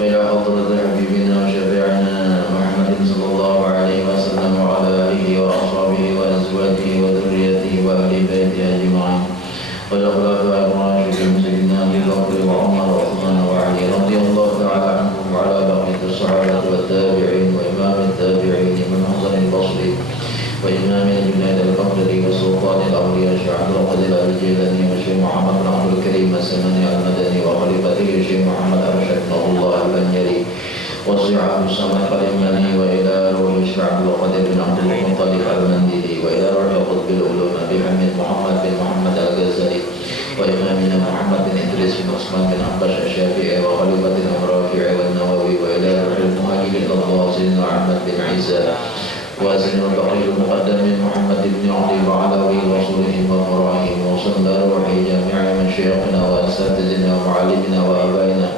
وإلى حضرة حبيبنا وشفيعنا محمد صلى الله الجيلاني والشيخ محمد بن عبد الكريم السمني المدني وخليفته الشيخ محمد أرشده الله البنجري والصعاب الصمد اليمني وإلى روح الشيخ عبد القادر بن عبد المطلب المندلي وإلى روح قطب العلوم أبي حميد محمد بن محمد الغزالي وإمامنا محمد بن إدريس بن عثمان بن عباس الشافعي وخليفتنا الرافعي والنووي وإلى روح المهاجر إلى الله سيدنا أحمد بن عيسى وسيدنا البقي المقدم من محمد بن علي وعلوي ورسولهم ومراهم وصلى روح جميع مشايخنا وأساتذتنا ومعلمنا وآبائنا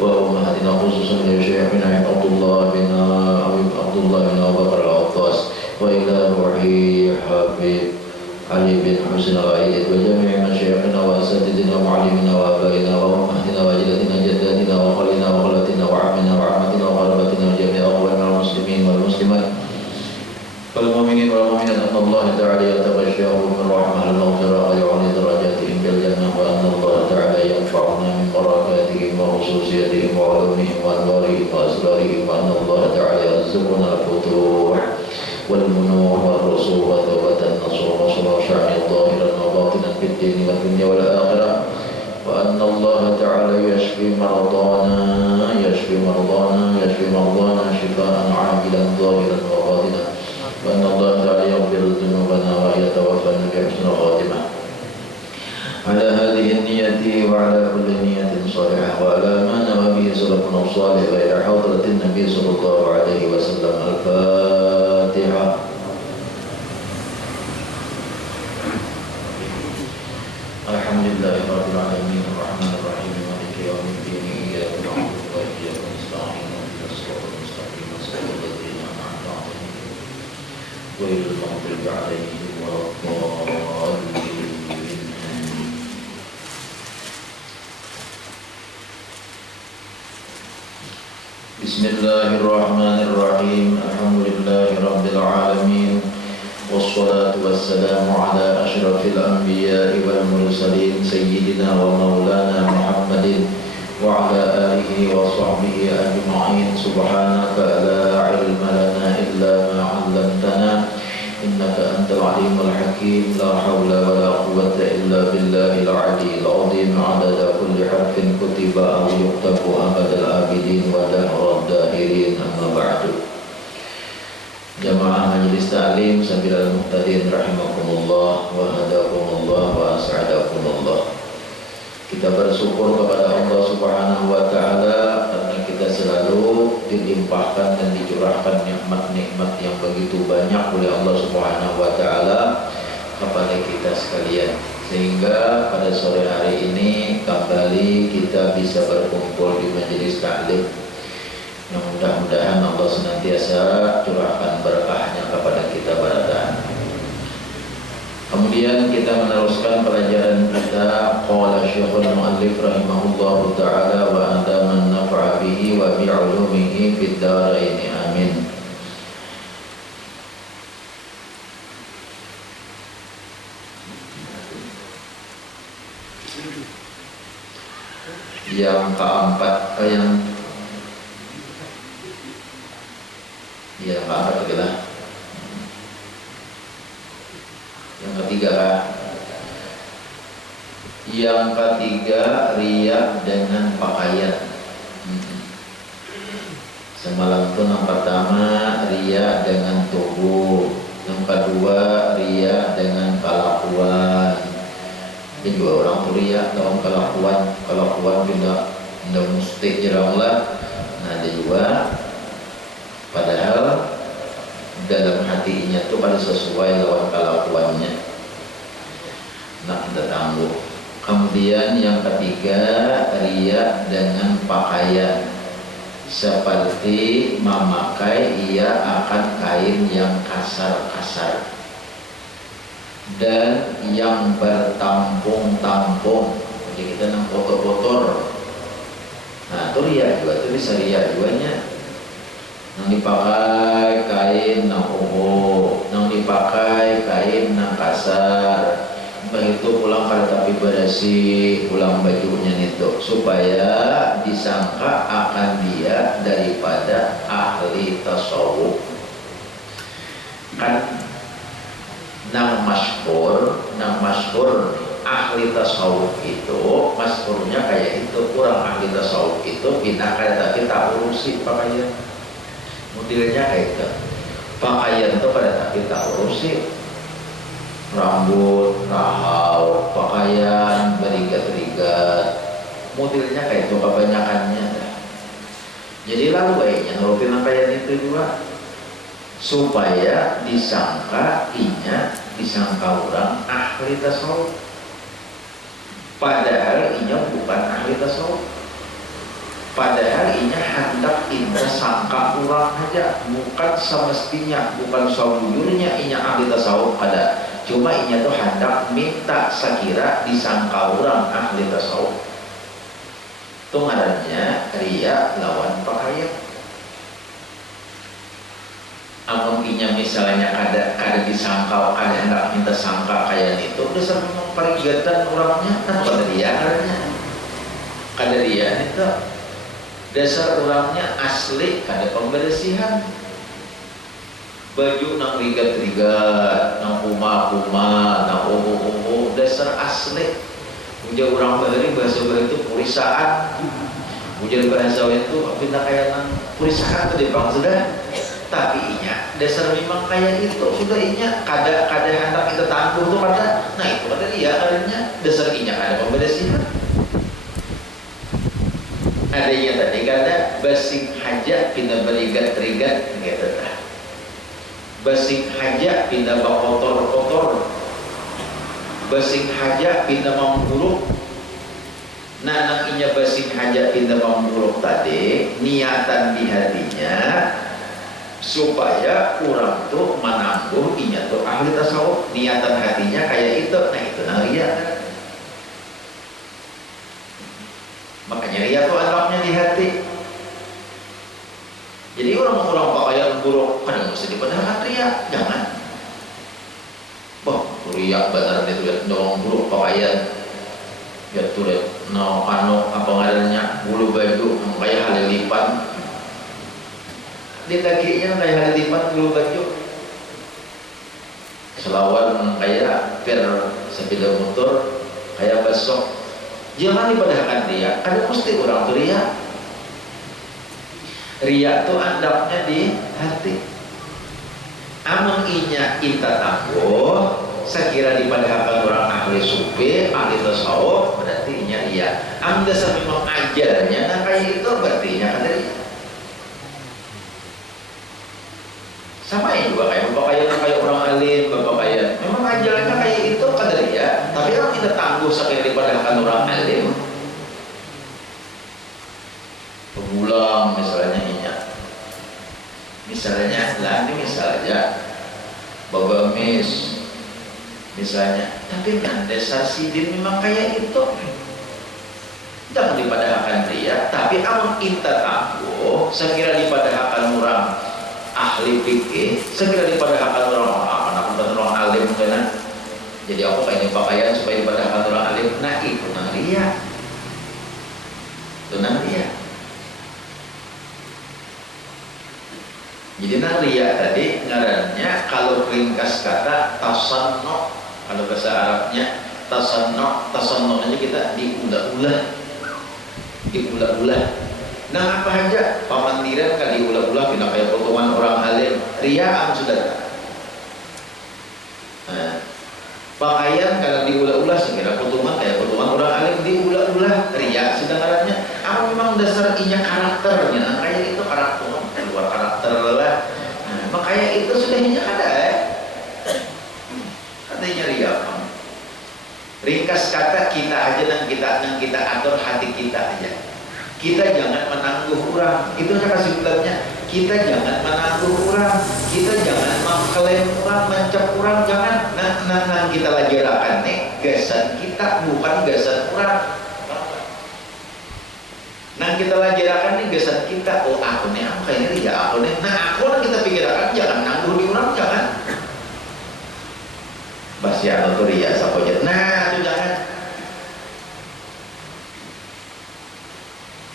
وأمهاتنا خصوصا لشيخنا عبد الله بن أبو بكر العطاس وإلى روح حبيب علي بن حسين العيد وجميع مشايخنا وأساتذتنا ومعلمنا وآبائنا وأمهاتنا وأجدادنا جداتنا وخالنا وخالاتنا وعمنا وعمتنا وقرابتنا وجميع أخواننا المسلمين والمسلمات والمؤمنين والمؤمنات أن الله تعالى يتغشاهم من رحمة المغفرة ويعلي درجاتهم بالجنة وأن الله تعالى ينفعنا من بركاتهم وخصوصياتهم وعلومهم وأنوارهم وأسرارهم وأن الله تعالى يرزقنا الفتوح والمنور والرسول وتوبة النصر وصل شعر ظاهرا وباطنا في الدين والدنيا والآخرة وأن الله تعالى يشفي مرضانا شفاء عاجلا ظاهرا وباطنا وأن الله تعالى يغفر ذنوبنا ويتوفانا بحسن الخاتمة على هذه النية وعلى كل نية صالحة وعلى ما نوى به سلفنا الصالح وإلى حضرة النبي صلى الله عليه وسلم. الفاتحة. الحمد لله رب العالمين الرحمن الرحيم مالك يوم الدين إياك نعبد وإياك نستعين اهدنا الصراط المستقيم صراط الذين أنعمت عليهم غير المغضوب عليهم ولا الضالين. بسم الله الرحمن الرحيم الحمد لله رب العالمين والصلاة والسلام على أشرف الأنبياء والمرسلين سيدنا ومولانا محمد وعلى آله وصحبه أجمعين. سبحانك لا علم لنا إلا ما علمتنا إنك أنت العليم الحكيم. لا حول ولا قوة إلا بالله العلي العظيم. عدد كل حرف كتب أو يكتب أبد الآبدين ودهر الداهرين. أما بعد. Jamaah Majelis Ta'lim Sabilal Muhtadin rahimakumullah wa hadakumullah wa as'adakumullah. Kita bersyukur kepada Allah Subhanahu wa taala karena kita selalu dilimpahkan dan dicurahkan nikmat-nikmat yang begitu banyak oleh Allah Subhanahu wa taala kepada kita sekalian. Sehingga pada sore hari ini kembali kita bisa berkumpul di Majelis Ta'lim. Yang mudah-mudahan Allah senantiasa curahkan berkahnya kepada kita barakah. Kemudian kita meneruskan pelajaran kita. Qala Syekhul Mu'allif rahimahullahu ta'ala wa adaman naf'a bihi wa bi'ulumihi fid daraini amin. Yang keempat yang ketiga riya dengan pakaian. Semalam itu yang pertama riya dengan tubuh, yang kedua riya dengan kelakuan. Ini juga orang tuh riya dalam kelakuan tidak mesti jarang lah. Nah dia juga padahal dalam hatinya tuh pada sesuai lawan kelakuannya. Nah kita tangguh. Kemudian yang ketiga riya dengan pakaian, seperti memakai ia akan kain yang kasar-kasar dan yang bertampung-tampung. Jadi kita nang kotor-kotor. Nah itu riya juga, itu bisa riya juanya. Nang dipakai kain nang nang dipakai kain nang kasar. Begitu pulang kada tapi bersih, pulang bajunya itu supaya disangka akan dia daripada ahli tasawuf. Kan nang masyhur ahli tasawuf itu masyhurnya kayak itu, kurang ahli tasawuf itu pindah kayak tapi tak urusi pakaian modelnya kayak itu, pakaian itu pada tapi tak urusi rambut, rahau, pakaian berigat-rigat modelnya kayak itu kebanyakannya. Jadi lalu baiknya nurutin pakaian itu juga supaya disangka orang ahli tasawuf, padahal inya bukan ahli tasawuf, padahal inya hendak indah sangka orang aja, bukan semestinya, bukan sebujurnya inya ahli tasawuf ada, cuma inya tuh hendak minta sekira disangka orang ahli tasawuf. Itu ngarannya riya lawan pakaian. Amun inya misalnya kada disangka, kada hendak minta sangka kayak itu, dasar memang perigatan orangnya kan kada dia ngarannya, kada dia itu dasar orangnya asli kada pembersihan, baju nang rigat-rigat, nang kuma-kuma, nang uhu-uhu, dasar asli. Ujar orang Bali bahasa Bali itu purisaan, ujar bahasa itu pindah kayak nang purisaan itu dipang sudah. Tapi inya dasar memang kayak itu sudah, inya kada hendak kita tangguh tuh kada, nah itu kada dia adanya dasar inya kada pembersihan. Adanya tadi kada basing haja pindah berigat-rigat gitu dah, basing haja pindah kotor-kotor, basing haja pindah mengburuk. Nah nang inya basing haja pindah mengburuk tadi niatan di hatinya supaya orang tuh menangguh inya tuh ahli tasawuf, niatan hatinya kayak itu, nah itu nah ria. Makanya ria tuh anaknya di hati. Jadi orang-orang pakaian buruk kadang mesti dipadahkan ria, jangan. Wah, ria benar itu lihat dorong buruk pakaian. Ya tuh lihat no apa ngadanya bulu baju kayak halilipan. Di kakinya kayak halipan bulu baju, selawan kayak per sepeda motor kayak besok. Jangan dipadahkan dia, ada mesti orang tuh ria. Ria tuh andapnya di hati. Amun inya kita tangguh sekira dipadahkan orang ahli sufi, ahli tasawuf, berarti inya ria. Amun dasar memang ajarnya nah kayak itu berarti inya kada ria. Sama ya juga kayak kayak orang alim, berpakaian memang ajarannya kayak itu kada ya, tapi kalau kita tangguh sekali dipadahkan orang alim, pemulang misalnya inya, misalnya lah ini misalnya bagamis misalnya, tapi kan dasar sidin memang kayak itu, jangan dipadahkan dia, tapi amun kita tangguh sekira dipadahkan orang ahli fikih, segera dipadahkan orang alim kena. Jadi aku kayak pakaian supaya dipadahkan orang alim, nah itu nang ria, itu nang ria. Jadi nang ria tadi ngarannya kalau ringkas kata tasanno, kalau bahasa Arabnya tasanno aja kita diulah-ulah. Nah apa aja pamandiran kan diulah-ulah pindah kayak potongan orang alim, riaan sudah. Nah, pakaian kalau diulah-ulah sekira potongan kayak potongan orang alim diulah-ulah, ria sedangkannya. Apa memang dasar inya karakternya, nah, kayak itu karakter, keluar karakter lah. Nah, makanya itu sudah inya ada katanya ria. Ringkas kata kita aja nang kita atur hati kita aja. Kita jangan menangguh orang, itu saya kesimpulannya. Kita jangan menangguh orang, kita jangan mengklaim orang, mencap orang, jangan. Nah kita lagi rakan nih, gasan kita bukan gasan orang. Nah kita lagi rakan nih gasan kita, oh aku nih, aku kayak ini ya aku nih. Nah aku kita pikirkan jangan nangguh di orang, jangan. Basya atau ria sapoja. Nah itu jangan.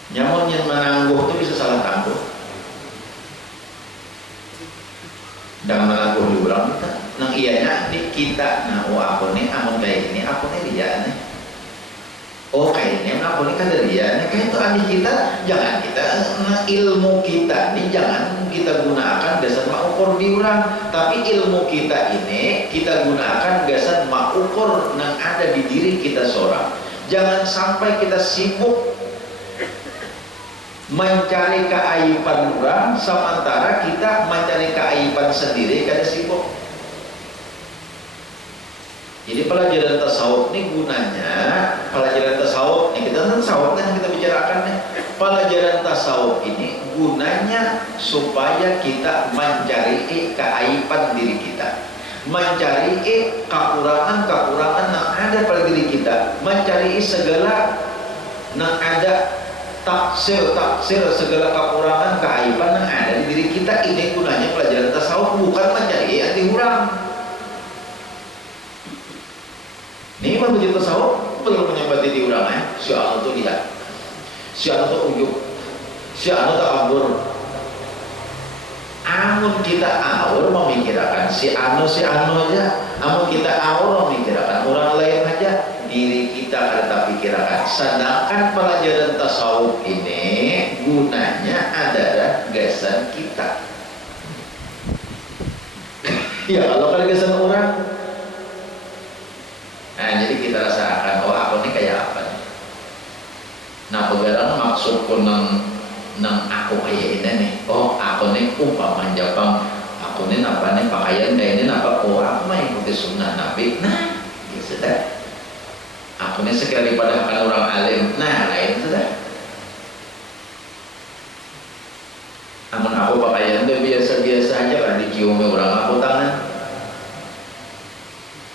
Nyamun yang menangguh itu bisa salah tangguh. Jangan mengaku di orang kita. Nang iyanya di kita. Nah, oh aku nih amun kayak gini, aku nih dia nih. Oh kayak ini aku nih kan dari dia nih. Kayak itu adik kita, jangan kita nah, ilmu kita nih jangan kita gunakan dasar ukur di orang. Tapi ilmu kita ini kita gunakan dasar ukur yang ada di diri kita seorang. Jangan sampai kita sibuk mencari keaiban orang sementara kita mencari keaiban sendiri kada sibuk. Jadi pelajaran tasawuf ini gunanya, pelajaran tasawuf ini kita tasawuf yang kita bicarakan nih. Pelajaran tasawuf ini gunanya supaya kita mencari keaiban diri kita, mencari kekurangan-kekurangan yang ada pada diri kita, mencari segala yang ada taksir segala kekurangan keaiban yang ada di diri kita. Ini gunanya pelajaran tasawuf, bukan mencari anti hurang. Ini mah begitu tasawuf belum menyebati di urang si anu tuh lihat, si anu tuh ujub, si anu tak kabur. Amun kita awur memikirkan si anu aja, amun kita awur memikirkan orang lain aja, diri kita kada pikirkan. Sedangkan pelajaran tasawuf ini gunanya adalah gasan kita. Ya kalau kada gasan orang. Nah jadi kita rasakan, oh aku ini kayak apa nih. Nah pegarang maksudku nang aku kayak ini nih. Oh aku ini umpama Jepang, aku ini apa nih pakaian kayak ini apa. Oh aku mah ikuti sunnah Nabi. Nah ya sudah. Aku ini sekali pada akan orang alim. Nah lain sudah. Namun aku pakaian itu biasa-biasa aja kan diciumi orang aku tangan.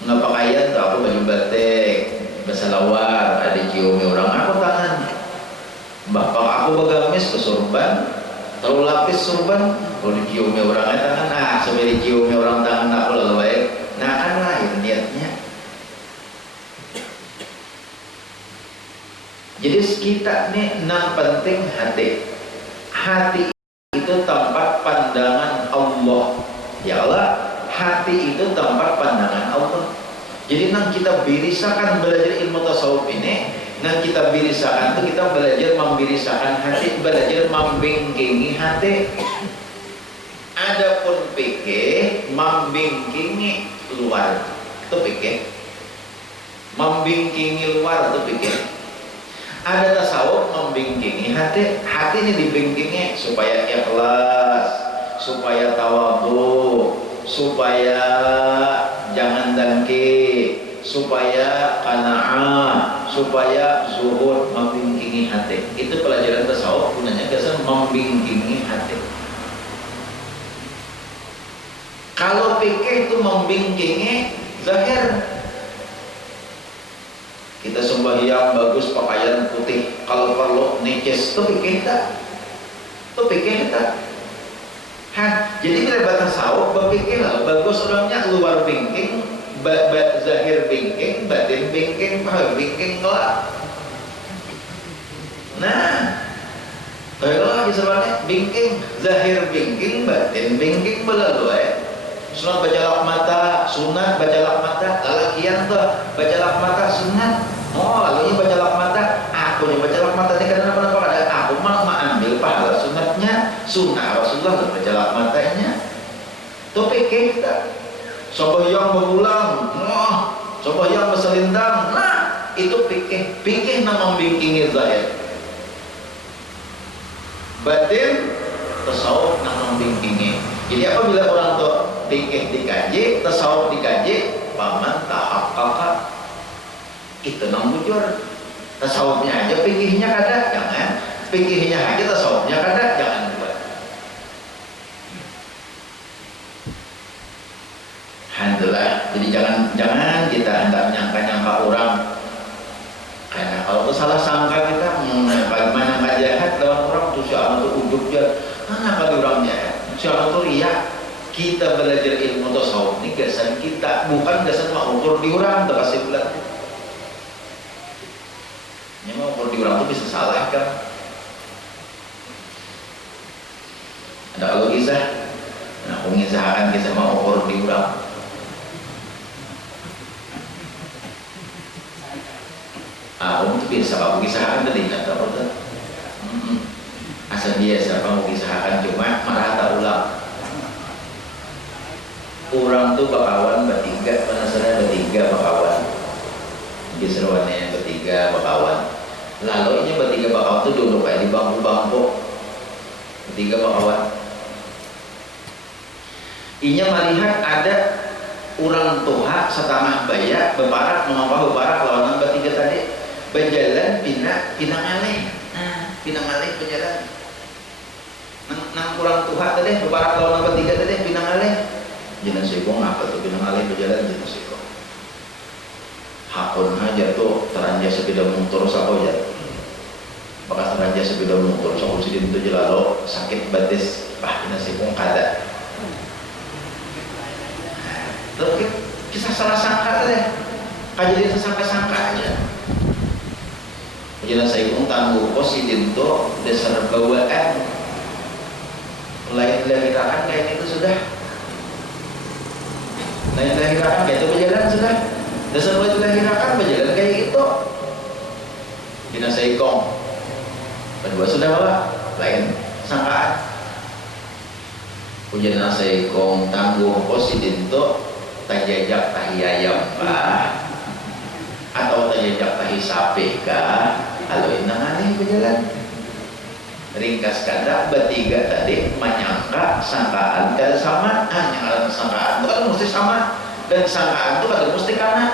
Nggak pakaian tuh aku baju batik berselawar ada ciumi orang aku tangan. Bapak aku bagamis ke surban terlalu lapis surban kalau diciumi orangnya tangan. Nah sampai diciumi orang tangan aku lalu baik. Nah kan lain niatnya. Jadi kita nih yang penting hati. Hati itu tempat pandangan Allah. Ya Allah, hati itu tempat pandangan Allah. Jadi nang kita birisakan belajar ilmu tasawuf ini, nang kita birisakan itu kita belajar membirisakan hati, belajar membingkingi hati. Adapun pikir membingkingi luar itu pikir, membingkingi luar itu pikir. Ada tasawuf membingkingi hati, hati ini dibingkingi supaya ikhlas, supaya tawadhu, supaya jangan dengki, supaya qanaah, supaya zuhud, membingkingi hati. Itu pelajaran tasawuf gunanya biasa membingkingi hati. Kalau fikih itu membingkingi zahir. Kita sembahyang bagus pakaian putih, kalau perlu neces itu fikih tak? Itu fikih tak? Jadi bila tasawuf berpikir bagus orangnya luar bingking, zahir bingking, batin bingking, bingking lah. Nah, kalau lagi sebenarnya bingking, zahir bingking, batin bingking belalui. Sunat baca lak mata, sunat baca lak mata, lalakian tuh baca lak mata sunat. Oh, lalunya baca lak mata, aku yang baca lak mata ini karena apa ada? Aku mau ambil pahala sunatnya, sunnah Rasulullah baca lak matanya. Topik kita, sembahyang berulang, sembahyang berselindang. Nah, itu pikir nama membingkingi zahir. Batin tasawuf nama membingkingi. Jadi apabila orang tuh fikih dikaji, tasawuf dikaji, paman tahaqqaqa, itu nang bujur. Tasawufnya aja fikihnya kada, jangan. Fikihnya aja tasawufnya kada, jangan buat. Alhamdulillah. Jadi jangan kita hendak menyangka orang. Karena kalau salah sangka kita, bagaimana nggak jahat lawan orang tuh siapa tuh ujubnya, apa orang jahat? Siapa tuh riak. Kita belajar ilmu tasawuf ini gasan kita, bukan gasan mau ukur di orang, tak kasih bulan. Ini mau ukur di orang tuh bisa salah kan? Ada kalau kisah, nah aku mengisahkan kisah mau ukur di urang. Untuk biasa kamu kisahkan tadi kata apa? Asal biasa kamu kisahkan cuma marah tak ulang. Orang tuh bakawan bertiga, penasaran bertiga bakawan. Diseruannya bertiga bakawan. Lalu ini bertiga bakawan tuh duduk kayak di bangku-bangku. Bertiga bakawan. Inya melihat ada orang tua setengah bayak bebarak mengapa bebarak lawan bertiga tadi berjalan pinang alih. Pinang alih berjalan. Nang orang tua tadi bebarak lawan bertiga tadi pinang alih. Jenis sekong apa tuh pinang alih berjalan jenis sekong. Hakun aja tuh teranja sepeda motor sakoja. Bekas teranja sepeda motor sakul sidin tuh jelalo sakit batis. Jenis sekong kada. Terus kisah salah sangka deh, kejadian sesangka-sangka aja. Jelas saya pun tangguh positif tuh dasar bawaan lain lahiran kayak itu sudah, lain lahiran kayak itu berjalan sudah, dasar lain lahiran berjalan kayak itu. Jelas saya kong, kedua sudah lah, lain sangkaan. Ujian saya kong tangguh positif tuh. Tajajak tahi ayam kah atau tajajak tahi sapi kah kalau inang aneh berjalan ringkas kata bertiga tadi menyangka sangkaan kada sama yang sangkaan itu kan mesti sama dan sangkaan itu kada mesti karena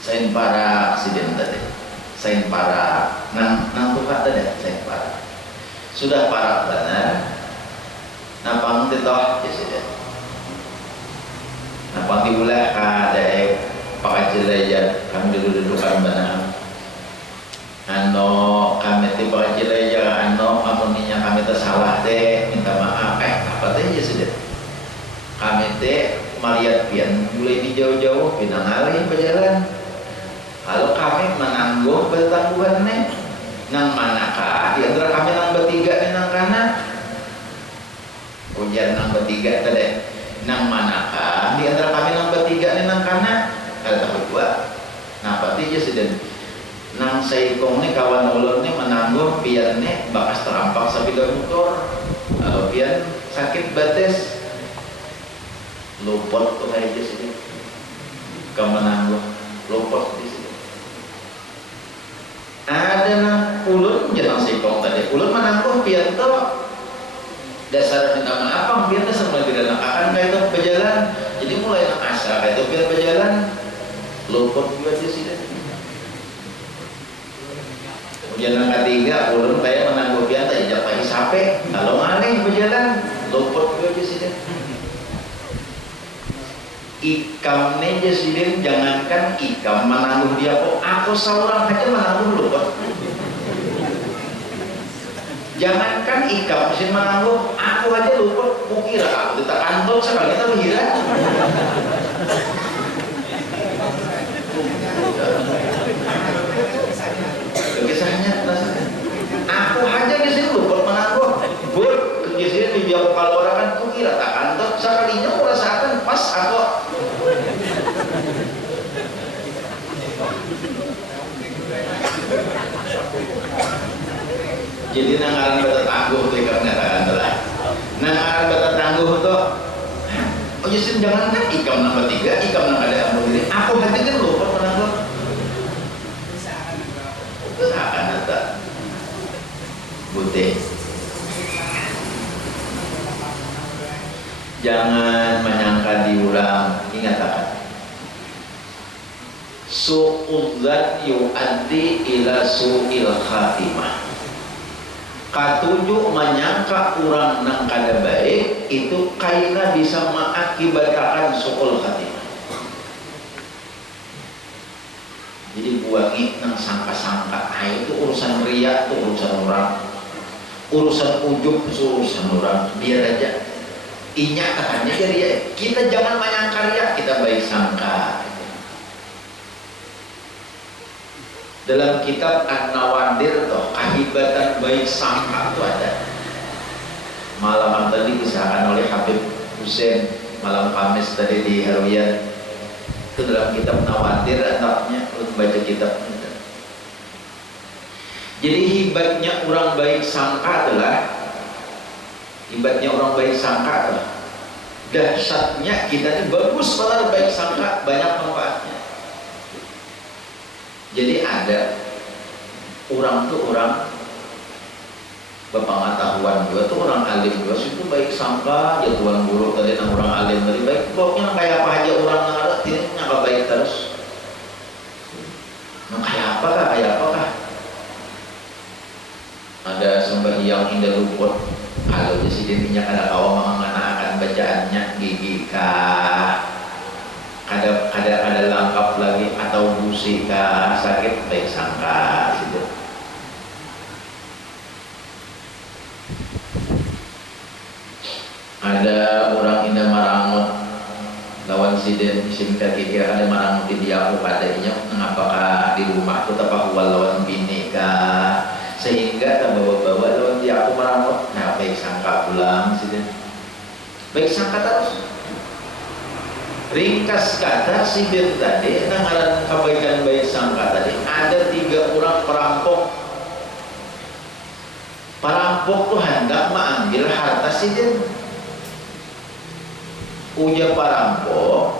sain para aksiden tadi sain para nang tukat tadi sain para sudah para benar napang titoh aksiden. Nah, pagi pula ada pakai jelajan kami duduk-dudukan benar. Kami ti pakai jelajan, amuninya kami tersalah deh, minta maaf. Apa teh ya sudah. Kami teh melihat pian mulai di jauh-jauh pinang alih berjalan. Lalu kami menangguh bertangguhan nih. Nang manakah? Di antara kami nang bertiga nih nang kanan. Ujian nang bertiga tadi. Nang manakah di antara kami nang bertiga nih nang kanan ada berdua nah pasti aja sudah nang saikong nih kawan ulun nih menangguh pian nih bakas terampak sepeda motor kalau pian sakit batis lupot tuh aja sudah kamu menangguh lupot di situ ada nang ulun jangan saikong tadi ulun menangguh pian tuh dasar minta maaf biar dasar mulai tidak akan kayak itu berjalan jadi mulai nak asa kayak itu biar berjalan luput juga di sini kemudian yang ketiga ulun kayak menangguh biar tak jajak pagi sape kalau aneh berjalan luput juga di sini ikam nih jadi jangankan ikam menangguh dia kok aku seorang aja menangguh luput jangankan ikam mesin menangguh aku aja lupa kukira aku tidak kantor sekali kita mengira kisahnya aku aja di sini lupa menangguh bur di sini di biar kalau orang kan kukira tak kantor sekalinya merasakan pas aku jadi nangaran bata tangguh tuh ikan nyatakan telah nangaran bata tangguh tuh oh justru jangan kan ikam nomor 3 ikam nomor ada ambil diri aku hati kan lupa menangguh usahakan nata putih jangan menyangka diulang ingat akan su'udzat yu'addi ila su'il khatimah katujuh menyangka orang nang kada baik itu kaina bisa mengakibatkan su'ul khatimah jadi buangi nang sangka-sangka itu urusan riya itu urusan orang urusan ujub itu urusan orang biar aja inya katanya jadi ya kita jangan menyangka riya kita baik sangka dalam kitab An-Nawadir toh kahibatan baik sangka itu ada malam tadi kisahkan oleh Habib Hussein malam Kamis tadi di Harwiyat itu dalam kitab Nawadir anaknya untuk baca kitab. Jadi hebatnya orang baik sangka adalah dahsyatnya kita itu bagus malah baik sangka banyak manfaatnya. Jadi ada orang tuh orang berpengetahuan juga tuh orang alim juga itu baik sangka ya tuan guru tadi nang orang alim tadi baik pokoknya kayak apa aja orang ngarep ini nyangka baik terus. Nah kayak apakah ada sembahyang indah luput kalau presiden minyak ada kawan menganakan bacaannya gigi kah ada lengkap lagi atau busi kah sakit baik sangka gitu. Ada orang indah marangut lawan siden singkat kira ada marangut di dia aku padanya mengapakah di rumah tuh apa huwal lawan bini kah sehingga tak bawa-bawa lawan dia aku marangut nah baik sangka pulang siden baik sangka terus ringkas kata siden tadi ngaran kebaikan baik sangka tadi ada 3 orang perampok tuh hendak mengambil harta siden. Uja parampok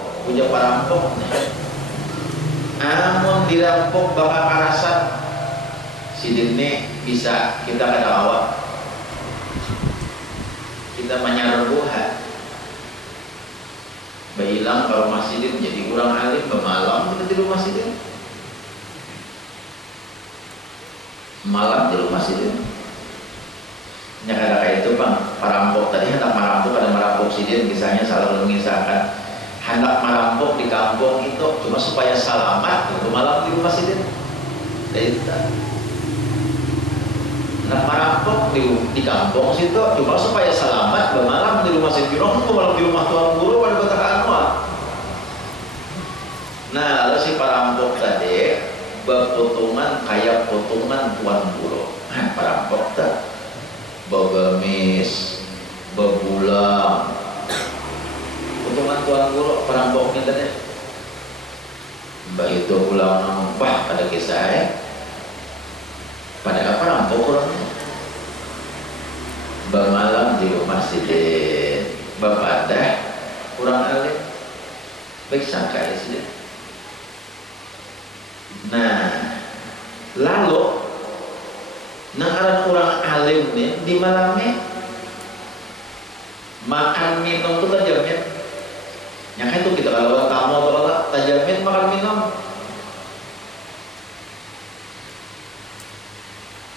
amun dirampok bakal karasan sidin ini bisa kita kada awak kita menyarbuhan bayilang kalau masjidin jadi kurang alim bemalam kita di rumah sidin malam di rumah sidin nya kada kayak itu bang parampok tadi hendak merampok ada merampok sidin kisahnya salah mengisahkan hendak merampok di kampung itu cuma supaya selamat untuk malam di rumah sidin hendak merampok di kampung situ cuma supaya selamat bermalam di rumah sidin malam di rumah tuan guru pada kota Anwar. Nah lalu si parampok tadi berpotongan kayak potongan tuan guru parampok tadi begamis, bebulang, potongan tuan guru perampoknya tadi. Mbak itu pulang nampah pada kisah pada apa rampok orangnya? Bermalam di rumah sidin, berpadah kurang alim, baik sangka ya sidin. Nah, lalu nang orang alim nih di malamnya makan minum tuh terjamin. Yang itu kita kalau tamu atau terjamin makan minum.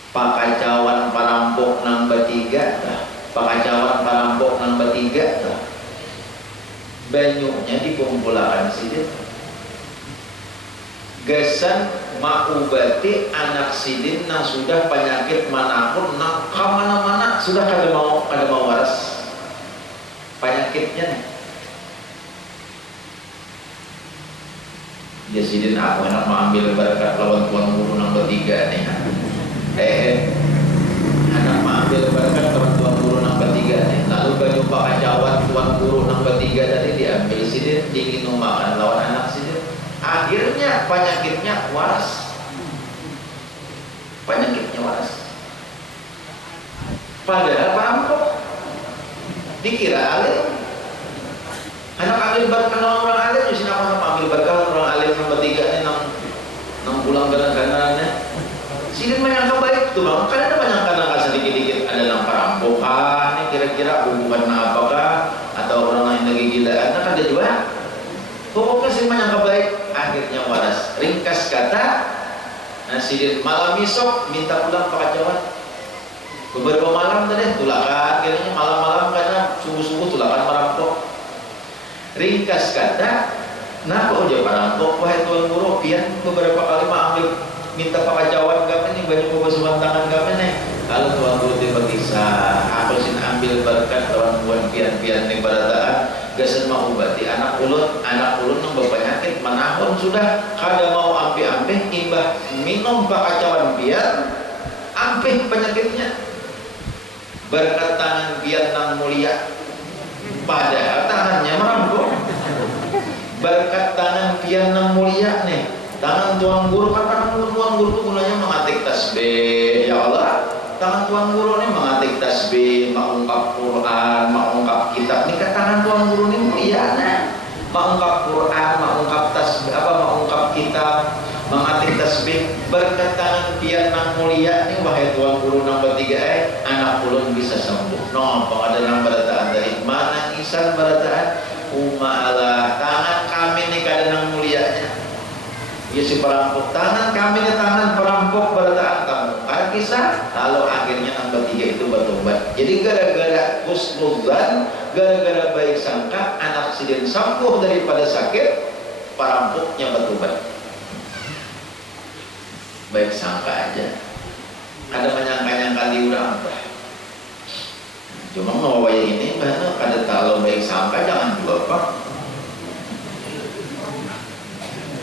Pakacauan parampok nang bertiga dah. Pakacauan parampok nang bertiga dah. Banyunya dikumpulkan sidin. Gesan maubati anak sidin nang sudah penyakit manapun nang kemana-mana sudah kada mau waras penyakitnya nih. Ya sidin aku enak mengambil berkat lawan tuan guru nang bertiga nih. Anak mengambil berkat lawan tuan guru nang bertiga nih. Lalu banyu pakacauan tuan guru nang bertiga tadi diambil sidin dingin makan lawan anak sidin. Akhirnya penyakitnya waras. Padahal perampok dikira alim. Anak ambil berkah orang alim di sini apa ambil berkah orang alim yang bertiga ini nang pulang ganan-ganannya. Sidin menyangka baik tuh bang. Kan ada menyangka sedikit-dikit ada nang perampokan. Ini kira-kira hubungan apakah atau orang lain lagi gilaan? Kan ada juga. Pokoknya sih menyangka baik. Akhirnya waras. Ringkas kata sidin malam esok minta pulang pakacauan beberapa malam tadi tulakan kayaknya malam-malam karena subuh-subuh tulakan merampok. Ringkas kata nah kok aja merampok wahai tuan guru pian beberapa kali ambil minta pakacauan kami nih banyak pembasuhan tangan kami nih kalau tuan guru tiba kisah aku sin ambil berkat tuan buan pian-pian nih barataan gasan mau ubati anak ulun nang berpenyakit manapun sudah kada mau ampe-ampe imbah minum pakacauan biar ampe penyakitnya berkat tangan pian nang mulia, padahal tangannya merampok. Berkat tangan pian nang mulia nih, tangan tuan guru, kan tangan tuan guru itu gunanya mengatik tasbih. Ya Allah, tangan tuan guru ini mengatik tasbih, mengungkap Quran, mengungkap kitab. Ini kan tangan tuan guru ini mulia, nah. Mengungkap Quran, mengungkap tasbih, mengungkap kitab, mengatik tasbih. Berkat tangan pian nang mulia ini, wahai tuan guru nombor 3, anak ulun bisa sembuh. Nopo ada nang barataan dari mana isan barataan umalah tangan kami ini kada nang mulianya. Ya si perampok, tangan kami ini tangan perampok barataan kamu. Ada kisah, lalu akhirnya nombor 3 itu bertobat. Jadi gara-gara husnudzan, gara-gara baik sangka, anak sidin sembuh daripada sakit, perampoknya bertobat. Baik sangka aja, ada menyangka-nyangka di urang. Cuma mau ini mana ada kalau baik sangka jangan juga pak.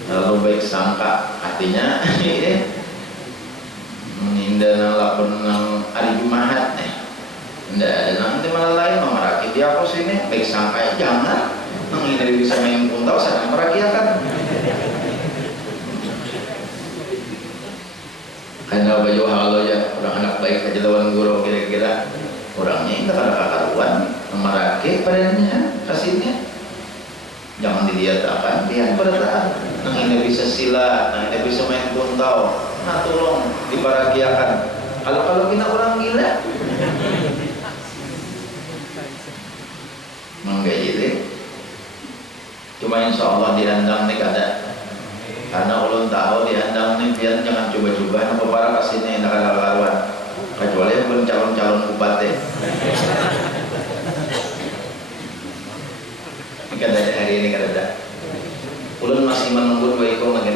Kalau baik sangka artinya indah nalapun nang hari Jumat ndak ada nanti malah lain memeraki dia aku sini baik sangka jangan nang ini bisa main puntau sana merakiakan. Karena baju halo ya orang anak baik aja lawan guru kira-kira orangnya ini kada kakaruan memeraki padanya kasihnya. Jangan dilihat akan dia berataan. Nang ini bisa silat, nang ini bisa main puntau. Nah tolong dibarakiakan. Kalau kita orang gila, enggak jadi. Cuma insya Allah diandang nih kada. Karena ulun tahu diandang nih pian jangan coba-coba. Nampak para kasihnya yang kada karuan. Kecuali pun calon-calon bupati. Kada ada hari ini kada ada. Ulun masih menunggu dua ikon lagi.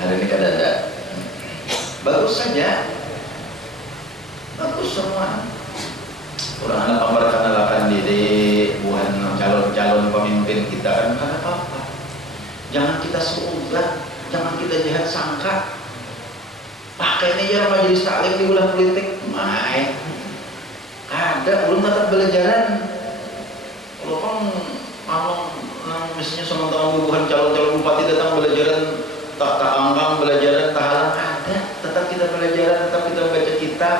Hari ini kada ada. Bagus saja. Bagus semua. Orang anak memperkenalkan diri bukan calon-calon pemimpin kita kan kada apa-apa. Jangan kita suudzon, jangan kita jahat sangka. Pakainya ya majelis taklim di ulah politik main ada belum tetap belajaran kalau kan mau misalnya sama teman bukan calon-calon bupati datang belajaran tak angkang belajaran tahalan ada tetap kita belajaran tetap kita baca kitab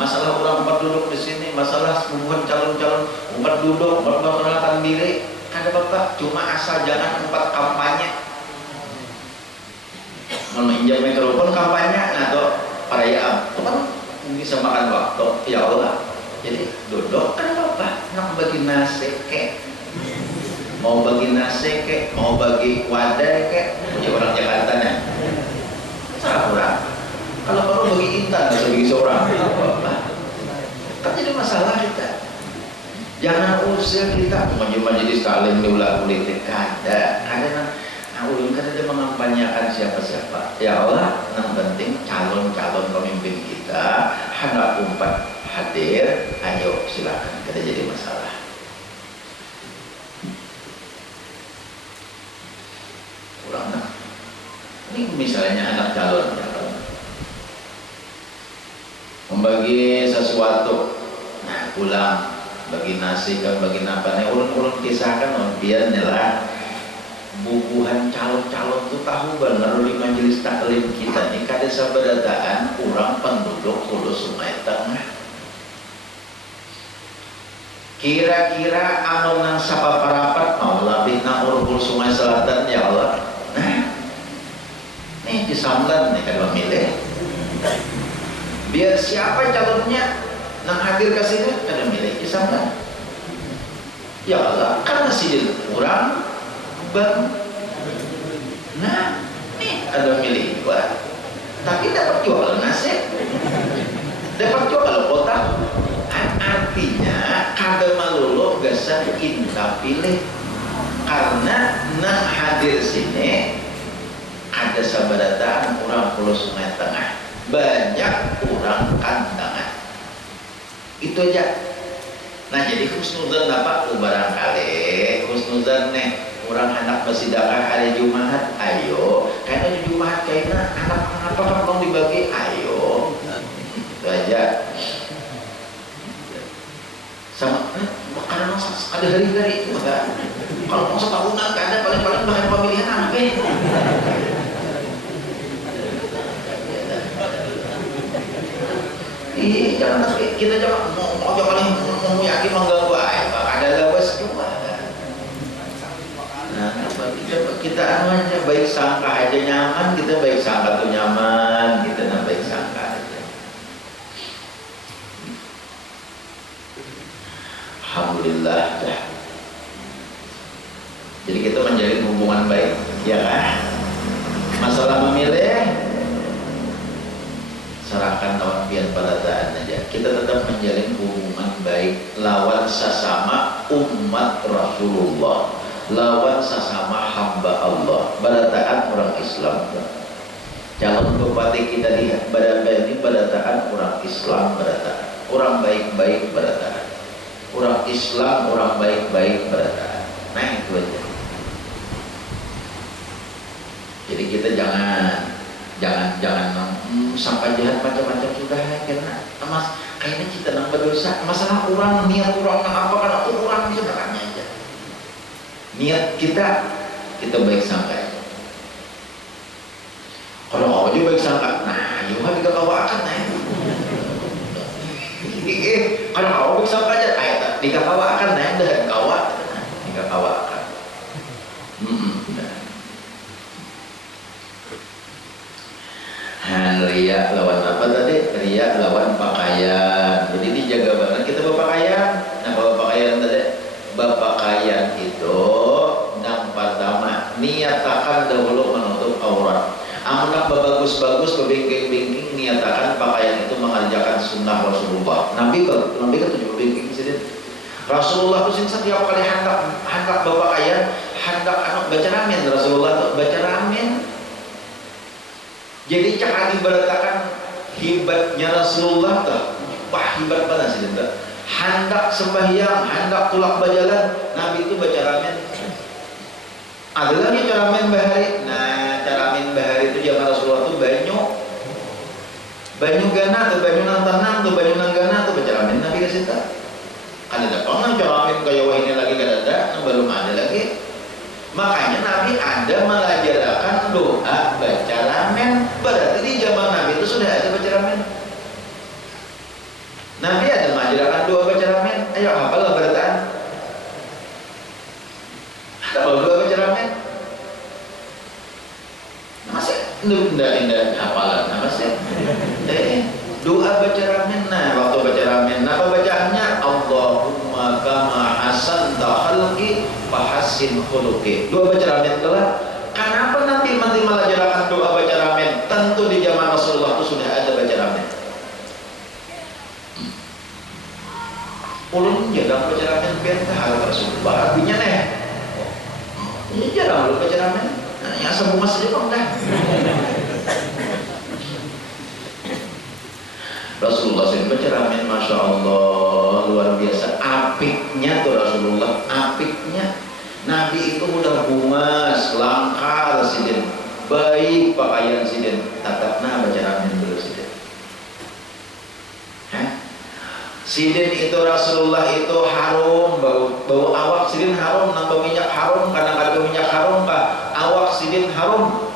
masalah orang empat duduk di sini masalah bukan calon-calon empat duduk empat perkenalkan diri ada bapak cuma asal jangan empat kampanye meminjam mikrofon kampanye atau perayaan itu kan bisa makan waktu ya Allah jadi duduk kan apa nak bagi nasi kek mau bagi nasi kek mau bagi wadah kek punya orang Jakarta nih salah orang kalau perlu bagi intan atau bagi seorang apa kan jadi masalah kita jangan usir kita majelis taklim di ulah politik ada ulun kan ada mengampanyakan siapa-siapa ya Allah yang penting calon-calon pemimpin kita hendak umpat hadir ayo silakan kada jadi masalah kurang nah ini misalnya anak calon membagi sesuatu nah pulang bagi nasi kan bagi apa nih ulun kisahkan biar nyelah bubuhan calon-calon itu tahu benar di majelis taklim kita ini kada sabarataan kurang penduduk Hulu Sungai Tengah kira-kira anu nang sapa parapat mau labih nang Hulu Sungai Selatan ya Allah nah nih di Samlan nih kada milih biar siapa calonnya nang hadir ke sini kada milih di Samlan ya Allah kan masih kurang bang. Nah, nih ada milih dua, tapi dapat jual nasi, dapat jual kotak. Artinya kada malulu gasan kita pilih, karena nah hadir sini ada sabarataan orang Pulau Sungai Tengah, banyak orang kandangan. Itu aja. Nah jadi husnudzan apa? Barangkali husnudzan nih. orang anak bersidakah hari Jumat, ayo. Karena di Jumat kayaknya anak-anak apa kan dibagi, ayo. Itu aja. Sama, karena ada hari-hari itu enggak. Kalau mau setahunan kan ada paling-paling bahan pemilihan anak Iya, jangan kita jangan mau jangan mau yakin mengganggu ada lawas juga. Nah, kita aja baik sangka aja nyaman, kita baik sangka tuh nyaman, kita baik sangka aja. Alhamdulillah ya. Jadi kita menjalin hubungan baik, ya kan? Masalah memilih, serahkan lawan pian padataan aja. Kita tetap menjalin hubungan baik lawan sesama umat Rasulullah, lawan sesama hamba Allah, badataan orang Islam. Calon bupati kita lihat ini badataan orang Islam, badataan orang baik-baik, badataan orang Islam, orang baik-baik, badataan. Nah itu aja. Jadi kita jangan sampai jahat macam-macam sudah, karena mas kayaknya kita nang berdosa. Masalah orang niat orang apa karena orang sebenarnya aja. Niat kita baik sangka aja. Kalau mau juga baik sangka, nah juga kita kawakan nah. Kalau mau baik sangka aja, ayat dikawakan nah dah kawat, dikawakan. Riya lawan apa tadi? Riya lawan pakaian. Jadi dijaga banget kita berpakaian. Nah kalau pakaian tadi, berpakaian itu yang pertama niatakan dahulu menutup aurat. Amunah bagus-bagus bebingking-bingking niatakan pakaian itu mengerjakan sunnah Rasulullah. Nabi kan 7 bingking sini. Rasulullah itu setiap kali hendak berpakaian, hendak baca ramin. Rasulullah itu baca ramin. Jadi cak diberitakan hibatnya Rasulullah tuh, wah hebat banget sih itu. Hendak sembahyang, hendak tulak berjalan, Nabi itu baca ramen. Ada lagi caramen bahari. Nah, caramen bahari itu zaman Rasulullah tuh banyu gana tuh, banyu nang tanam tuh, banyu nang gana tuh baca ramen Nabi kasih tahu. Ada orang caramen kayak wah ini lagi gak ada, belum ada lagi. Makanya Nabi ada mengajarkan doa baca ramen. Berarti di zaman Nabi itu sudah ada baca ramen. Nabi ada mengajarkan doa baca ramen. Ayo hafal berataan. Hafal doa baca ramen. Masih indah hafalan. Masih doa baca ramen. Nah waktu baca ramen, apa bacaannya? Allahumma kama hasanta khalqi fahassin khuluqi. Doa baca ramen telah. Kenapa nanti malah jarakan doa baca ramen? Tentu di zaman Rasulullah itu sudah ada baca ramen. Ulun jarang baca ramen biar harus Rasulullah. Artinya nih, ini jarang lu baca ramen. Nah, yang semua saja kok dah. Rasulullah SAW baca ramen, masya Allah luar biasa. Apiknya tuh Rasulullah, apiknya. Nabi itu udah bungas, langkar sidin, baik pakaian sidin, tatapna baca ramen dulu sidin. Sidin itu Rasulullah itu harum, bau awak sidin harum, nambah minyak harum, kadang-kadang minyak harum kah, awak sidin harum.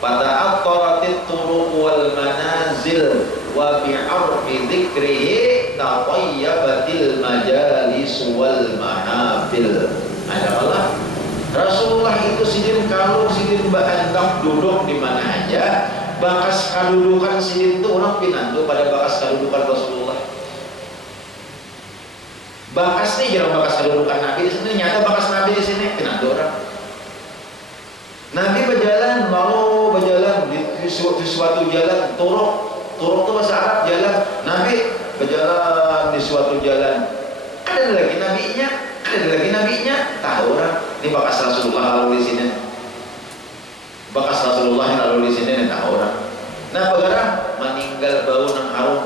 Pada at-taratit turuq wal manazil wa bi'arfi dzikrihi tatayyabatil majalis wal mahafil. Ada Allah. Rasulullah itu sidin kalau sidin hendak duduk di mana aja, bakas kedudukan sidin itu orang pinandu pada bakas kedudukan Rasulullah. Bakas nih jarang bakas kedudukan Nabi di sini, nyata bakas Nabi di sini pinandu orang. Nabi berjalan, lalu berjalan di suatu jalan, turuk itu bahasa Arab jalan. Nabi berjalan di suatu jalan. Ada lagi nabinya, tahu orang ini bakas Rasulullah lalu di sini. Bakas Rasulullah yang lalu di sini tahu orang. Nah, perkara meninggal bau nang harum,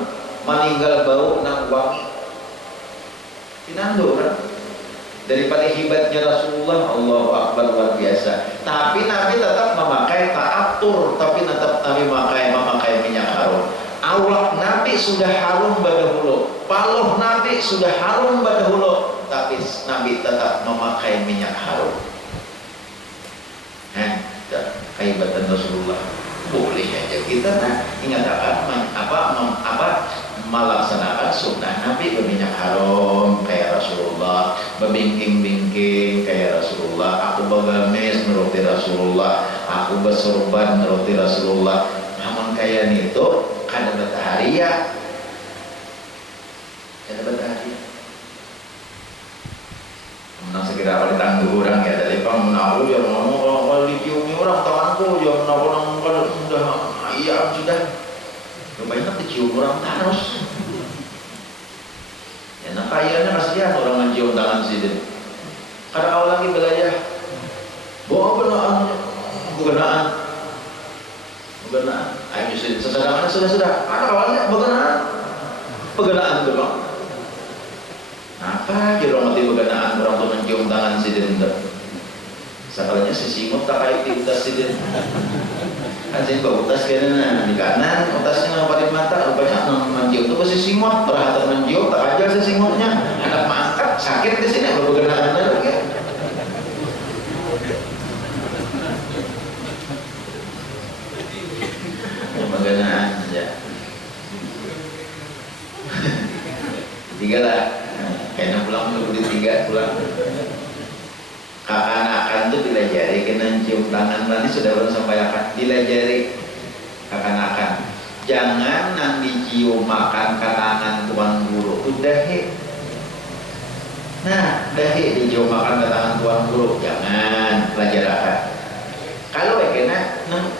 meninggal bau nang wangi. Pinandu orang. daripada hebatnya Rasulullah. Allahu Akbar, luar biasa. Tapi Nabi tetap memakai ta'atur, tapi tetap Nabi memakai minyak harum. Awak Nabi sudah harum badahulu, paluh Nabi sudah harum badahulu, tapi Nabi tetap memakai minyak harum. Kehebatan Rasulullah. Boleh aja kita ingatakan melaksanakan sunnah Nabi berminyak harum kayak Rasulullah, berbingking-bingking kayak Rasulullah, aku bergamis menuruti Rasulullah, aku bersorban menuruti Rasulullah. Namun kayak itu kada matahari ya, kada matahari. Menang segera kalau ditangguh orang ya dari pang menahu dia ngomong kalau diciumi orang tanganku dia menahu kalau sudah iya sudah lumayan dicium orang terus. Ya nah kayaknya kasihan orang mencium tangan sidin. Karena awal lagi belajar bawa bukanaan. Ayo sesedangnya sudah. Karena awalnya bukanaan tuh bang. Apa kira mati beganaan orang tuh mencium tangan sidin tuh. Sakalanya si simut tak kait di utas sidin. Kan sih bawa utas kena di kanan, utasnya nampak di mata, rupanya mencium tuh si simut, perhatian mencium tak aja si simutnya. Anak mangkat sakit di sini bawa beganaan lagi. Beganaan ya. Tiga lah. Kayaknya pulang menunggu tiga pulang. Kakanakan tuh dilajari kena cium tangan nanti sudah belum sampai akan dilajari kakanakan. Jangan nang dicium makan katangan tuan guru udah Nah dahi dicium makan katangan tuan guru jangan pelajarkan. Kalau kena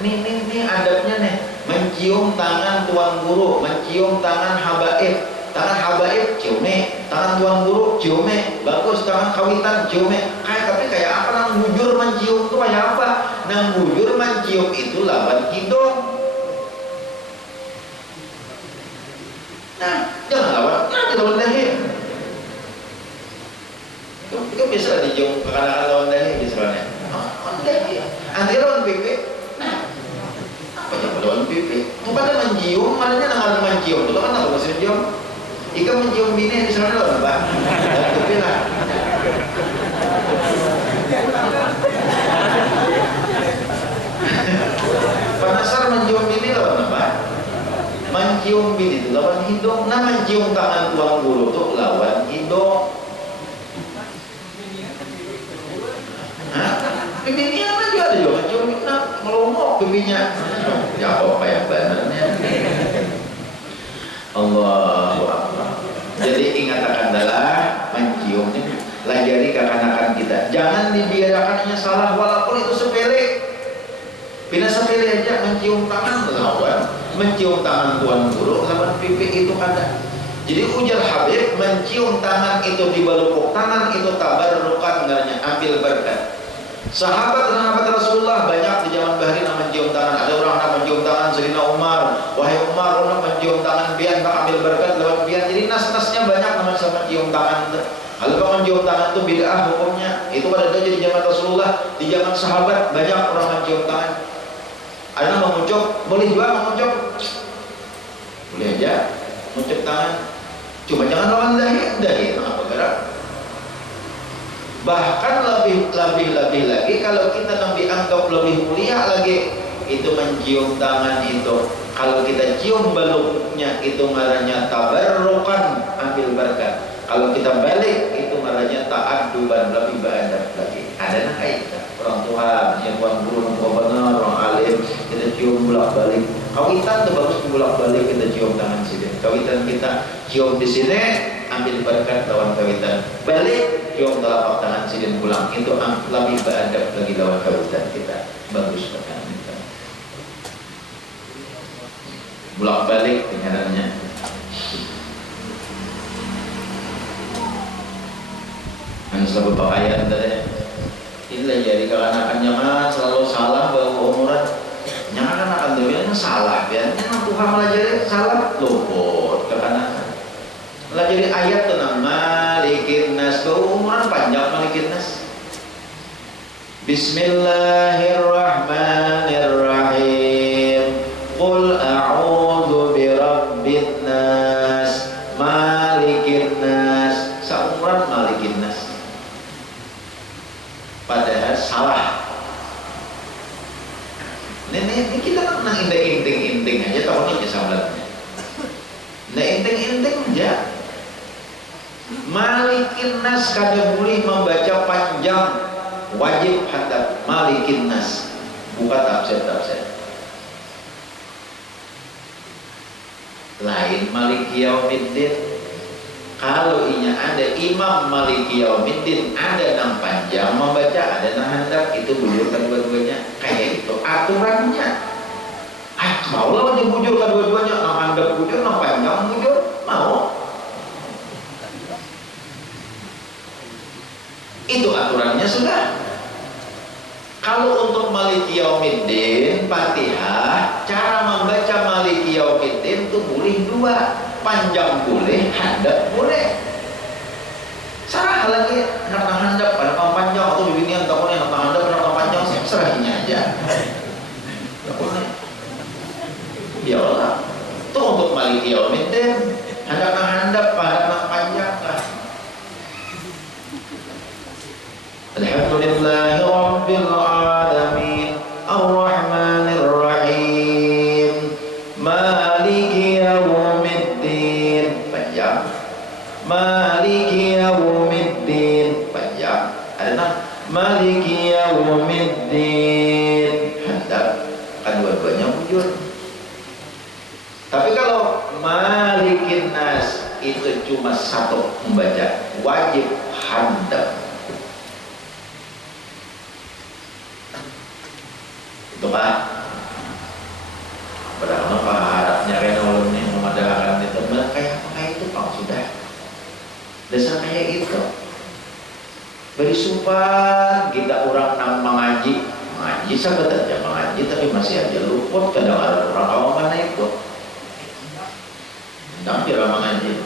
nih adabnya nih mencium tangan tuan guru, mencium tangan habaib. Tangan habaib ciume, tangan tuan guru ciume, bagus tangan kawitan ciume. Tapi kayak apa nang bujur mencium itu kayak apa? Nang bujur mencium itu lawan hidung. Nah, jangan lawan, nanti lawan dahi. Itu bisa dicium kadang-kadang lawan dahi misalnya. Lawan dahi. Nanti lawan pipi. Nah, apa yang lawan pipi? Itu pada mencium, maknanya nang mencium. Itu kan nang masih mencium. Ika mencium bini di sana loh, Mbak. Tapi lah. Penasar mencium bini loh, Mbak. Mencium bini itu lawan hidung. Nah, mencium tangan tuan guru itu lawan hidung. Hah? Pipinya apa juga ada juga mencium melomok pipinya. Ya apa yang benernya? Allahu Akbar. Jadi ingatakan adalah mencium ini pelajari kekanakan kita. Jangan dibiarkannya salah walaupun itu sepele. Bila sepele aja mencium tangan lawan, mencium tangan tuan guru lawan pipi itu ada. Jadi ujar Habib mencium tangan itu di balukuk tangan itu tabarrukan dengannya ambil berkat. Sahabat Rasulullah banyak di zaman Bahri yang mencium tangan. Ada orang yang mencium tangan Sayyidina Umar. Wahai Umar, orang mencium tangan biar tak ambil berkat lewat biar. Jadi nas-nasnya banyak nama sama mencium tangan. Kalau mencium tangan itu bid'ah hukumnya. Itu pada jadi zaman Rasulullah, di zaman sahabat banyak orang mencium tangan. Ada yang mengucup, boleh juga mengucup. Boleh aja mengucup tangan. Cuma jangan lawan dahi. Apa gerak? Bahkan lebih lagi kalau kita yang dianggap lebih mulia lagi itu mencium tangan itu. Kalau kita cium baluknya itu marahnya tabarrukan ambil berkat. Kalau kita balik itu marahnya ta'adduban lebih beradab lagi. Ada nak orang tua, yang tuan guru, orang benar, orang alim kita cium bolak-balik. Kawitan itu bagus bolak-balik kita cium tangan sini. Kawitan kita cium di sini ambil berkat lawan kawitan. Balik cium telapak tangan sini pulang itu lebih beradab lagi lawan kawitan kita. Bagus berkat kita. Bolak-balik denganannya. Yang selalu pakaian tadi. Inilah jadi kekanakan jangan selalu salah bawa umuran. Jangan akan doanya salah biarnya Tuhan melajari salah luput kekanakan. Melajari ayat tentang malikin nas bawa umuran panjang Bismillahirrahmanirrahim. Qul a'udzu birabbin nas, malikin nas. Sauran malikin nas. Padahal salah. Ini kita kan nang inting aja tahun ini sahabatnya. Nah inting aja. Malikin nas kada boleh membaca panjang, wajib hadap malikin nas. Buka tafsir. Lain maliki yaumiddin. Kalau inya ada Imam Maliki Yaumiddin, ada nang panjang membaca, ada nang handap, itu bujurkan dua-duanya. Kayak itu aturannya. Mau lah dibujurkan dua-duanya, nang handap bujur, nang panjang bujur, mau. Itu aturannya sudah. Kalau untuk Maliki Yaumiddin, Fatihah, cara membaca Maliki Yaumiddin itu boleh dua. Panjang boleh, handap boleh. Salah lagi, nak handap, ada panjang atau begini yang tahu yang handap, ada panjang, serahinya aja. Tidak boleh. Ya Allah, itu untuk Maliki Yaumiddin, handap, panjang lah. Alhamdulillahi Rabbil Alamin, Ar-Rahmanir Rahim, Maliki Yaumiddin. Panjang. Maliki Yaumiddin. Panjang. Ada nang Maliki Yaumiddin. Handap. Kan dua-duanya bujur. Tapi kalau Malikin Nas itu cuma satu membaca, wajib handap. Itu kan padahal apa harapnya kena ulun nih memadahkan itu kayak itu Pak sudah dasar kayak itu beri sumpah kita orang nang mengaji sahabat aja mengaji tapi masih aja luput kadang ada orang awam mana itu nang kira mengaji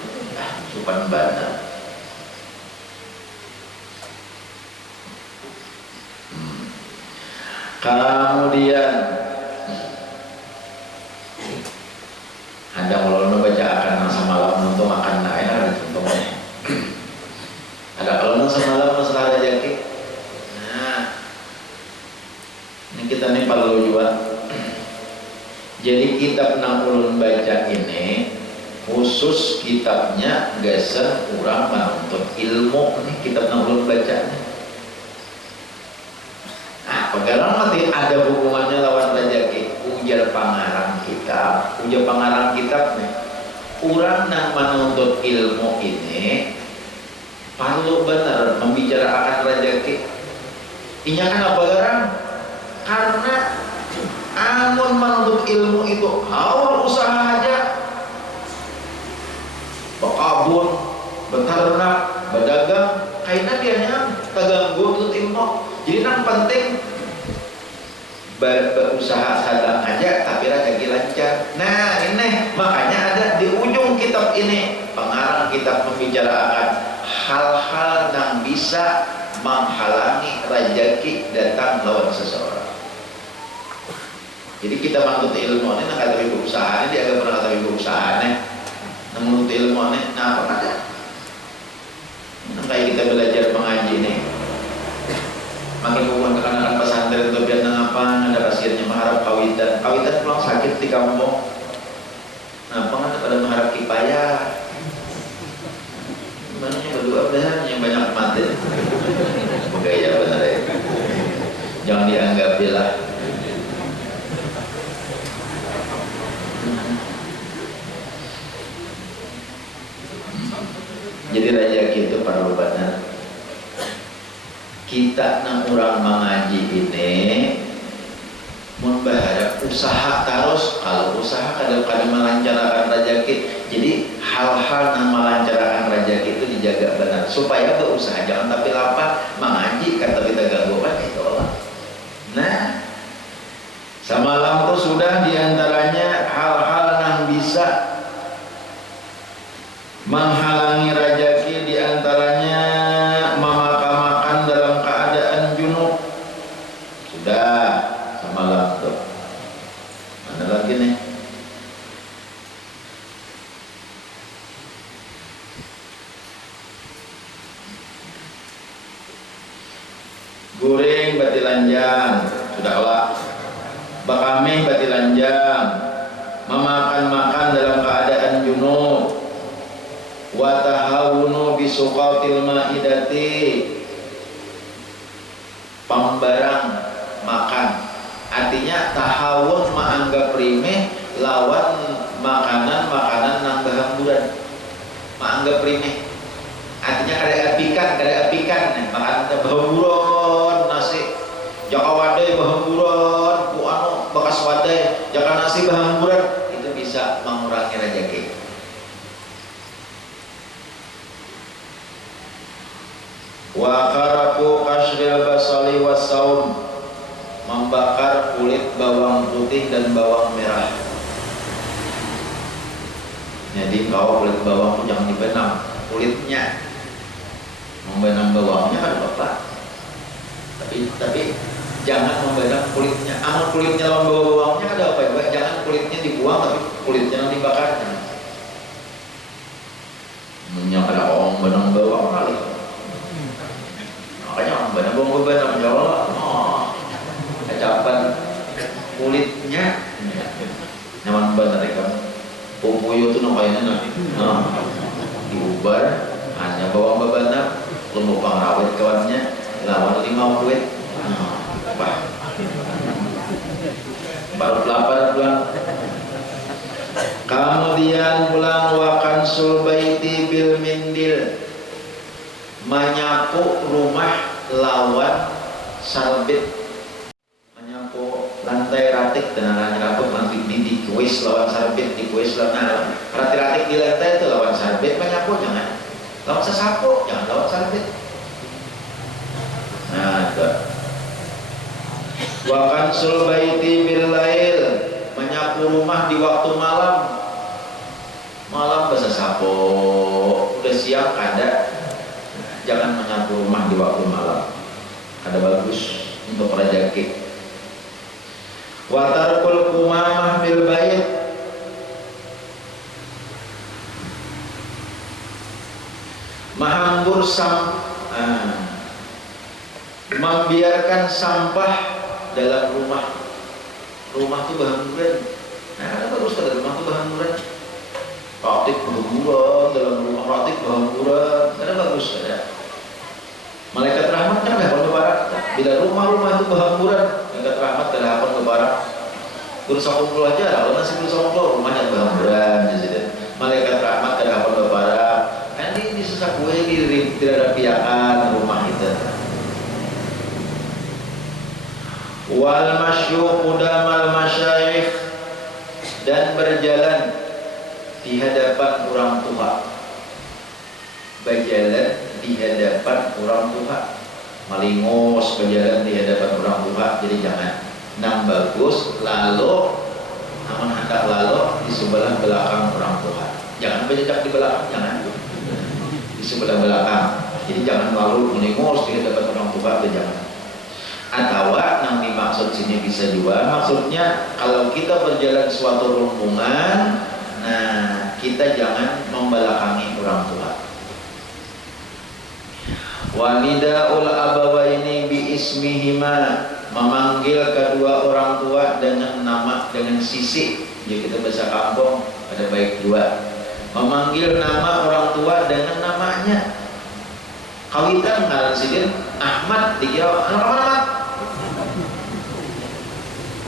supan bandar. Kemudian ada kalau membaca akan semalam untuk makan naik ada contohnya. Ada kalau semalam masalah rezeki. Nah, ini kita nih perlu juga. Jadi kitab nang ulun baca ini khusus kitabnya gasa kurang menuntut ilmu nih kitab nang ulun baca nih. Pegarang mati ada hubungannya lawan rezeki. Ujar pengarang kitab nih. Orang yang menuntut ilmu ini perlu benar membicarakan rezeki. Inya kan apa garang? Karena amun menuntut ilmu itu awal usaha aja. Berkabun, beternak, berdagang, kayaknya dianya terganggu untuk ilmu. Jadi yang penting berusaha sadang aja tapi rezeki lancar. Nah ini makanya ada di ujung kitab ini pengarang kitab membicarakan hal-hal yang bisa menghalangi rezeki datang lawan seseorang. Jadi kita menuntut ilmu ini nak kata berusaha ini dia agak pernah kata berusaha nih menuntut ilmu ini nah apa ada kayak kita belajar mengaji nih makin hubungan kenalan pesantren itu biar apa ada hasilnya mengharap kawitan pulang sakit di kampung nah apa kan pada mengharap kipayah sebenarnya berdua benar yang banyak mati gaya benar ya jangan dianggap bila jadi rezeki itu perlu benar. Kita nang orang mengaji ini memberharap usaha terus. Kalau usaha kadang-kadang melancarkan rezeki. Jadi hal-hal yang melancarkan rezeki itu dijaga benar supaya berusaha jangan tapi lapar mengaji kata kita gangguan itu Allah. Nah semalam itu sudah diantaranya hal-hal yang bisa menghalangi rezeki diantaranya memakan dalam keadaan junub Guring berarti lanjang, sudahlah. Bakami berarti lanjang. Memakan-makan dalam keadaan junub. Wa tahawunu bisuqatil maidati, pembarang makan. Artinya tahawun maanggap remeh lawan makanan-makanan nang bahamburan. Maanggap remeh. Artinya kada apikan makan bahamburan nasi. Jaka wadai bahamburan, ku anu bekas wadai, jaka nasi bahamburan, itu bisa mengurangi rezeki. Wa karaku kasril basali wasaum, membakar kulit bawang putih dan bawang merah. Jadi kalau kulit bawang itu jangan dibenam kulitnya, membenam bawangnya kan bapak. Tapi jangan membenam kulitnya. Amal kulitnya lawan bawangnya kan ada apa ya? Jangan kulitnya dibuang tapi kulitnya dibakar. Minyak ada orang benam bawang kali. Makanya orang benam bawang benam Jawa. Capan kulitnya nyaman banget mereka. Pupuyo itu namanya diubar hanya bawang bebanam, lembut pangrawit kawannya lawan 5 kuit. Baru lapar pulang. Kemudian pulang wakan sulbaiti bil mindil, menyapu rumah lawan sarbit, menyapu lantai ratik dan rambut nanti di kuis lawan sarbit, di kuis lawan ratik di lantai itu lawan sarbit, menyapu jangan lawan sesapu, jangan lawan sarbit. Nah itu wakan sulbaiti bil lail, menyapu rumah di waktu malam. Malam bahasa sapo udah siang ada, jangan menyapu rumah di waktu malam, ada bagus untuk rezeki. Watarkul kumamah bil bait, mahambur membiarkan sampah dalam rumah. Rumah itu bahamburan. Nah, ada bagus kalau rumah itu bahamburan. Ratik bahamburan dalam rumah, ratik bahamburan. Ada bagus ada. Malaikat rahmat kan ada pon barak. Bila rumah-rumah itu bahamburan, malaikat rahmat ada pon barak. Bersama aja, kalau nasi bersama rumahnya bahamburan jadi. Malaikat rahmat ada pon barak. Kan ini susah kue di tidak ada piakan rumah itu. Wal masyu qudamal masyayikh, dan berjalan di hadapan orang tua. Berjalan di hadapan orang tua, malingos berjalan di hadapan orang tua. Jadi jangan nang bagus lalu namun hendak lalu di sebelah belakang orang tua. Jangan berjejak di belakang, jangan di sebelah belakang. Jadi jangan lalu malingos di hadapan orang tua, jangan. Atau yang dimaksud sini bisa juga maksudnya kalau kita berjalan suatu rombongan, nah kita jangan membelakangi orang tua. Wanidaul abawaini bi ismihima, memanggil kedua orang tua dengan nama, dengan sisi. Jadi kita bahasa kampung ada baik dua, memanggil nama orang tua dengan namanya. Kawitan ngaran sidin Ahmad dikira anak mana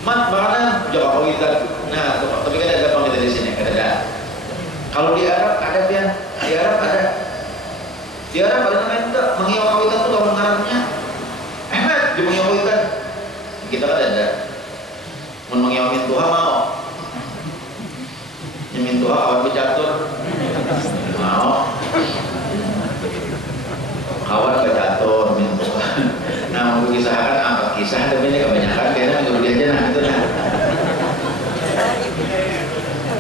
Mat makanan jawab kawitan. Nah, tapi kan ada panggilan di sini, ada. Kalau di Arab ada pian, di Arab ada. Di Arab ada namanya itu mengiau kawitan itu kalau ngarannya Ahmad di mengiau kawitan. Kita kan ada. Mengiau min Tuhan mau. Nyemin Tuhan awan bercatur. Mau. Kawan bercatur min Tuhan. Nah, mau kisahkan apa kisah tapi ini kebanyakan kayaknya menurut dia aja nah itu nah.